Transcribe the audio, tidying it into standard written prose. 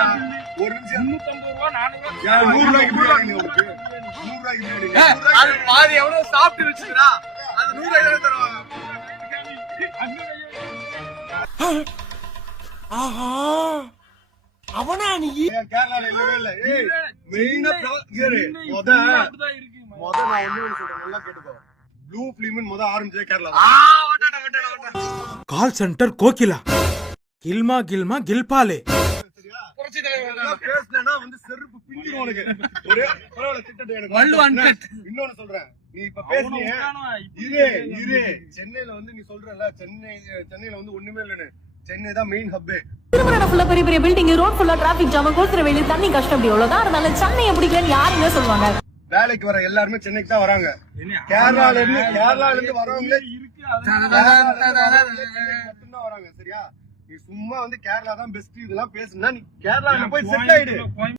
ஒரு நிமிஷம் 350 ரூபா 400 100 ரூபாய்க்கு பிரியாணி உங்களுக்கு 100 ரூபாய்க்கு பிரியாணி அது பாதி எவ்வளவு சாப்பிட்டு வச்சுக்கிறா அது 100 ரூபாய் தருவாங்க. ஆஹா அவனா நீ கேரளால இல்லவே இல்ல. ஏய் மெயினா கேரு முத நான் ஒண்ணு சொல்றேன் நல்லா கேட்டுக்கோ. ப்ளூ ஃபிலிம் முத ஆரம்பிச்சதே கேரளா தான். கால் சென்டர் கோகிலா கில்மா கில்மா கில்பாலே புரட்சி தலைவர் பேசுனா வந்து செருப்பு பிஞ்சிரும் உனக்கு. ஒரே பரவாயில்ல திட்டட்டு எனக்கு இன்னொன்னு சொல்றேன். நீ இப்ப பேசுனீங்க இரு சென்னையில வந்து நீ சொல்றல சென்னையில வந்து ஒண்ணுமே இல்லன்னு. சென்னை தான் மெயின் ஹப்பே. திருமணம் ஃபுல்லா பெரிய பெரிய பில்டிங், ரோட் ஃபுல்லா டிராபிக் ஜாம், கோசுற வெளிய தண்ணி கஷ்டம் அப்படி எவ்வளவுதான் இருந்தாலும் சென்னையை பிடிக்கலன்னு யாருங்க சொல்லுவாங்க? வேலைக்கு வர எல்லாருமே சென்னைக்கு தான் வராங்க. கேரளால இருந்து வரவங்களே மட்டும்தான் வராங்க. சரியா? நீ சும்மா வந்து கேரளா தான் பெஸ்ட் இதெல்லாம் பேசுனா நீ கேரளால போய் செட் ஆயிடு.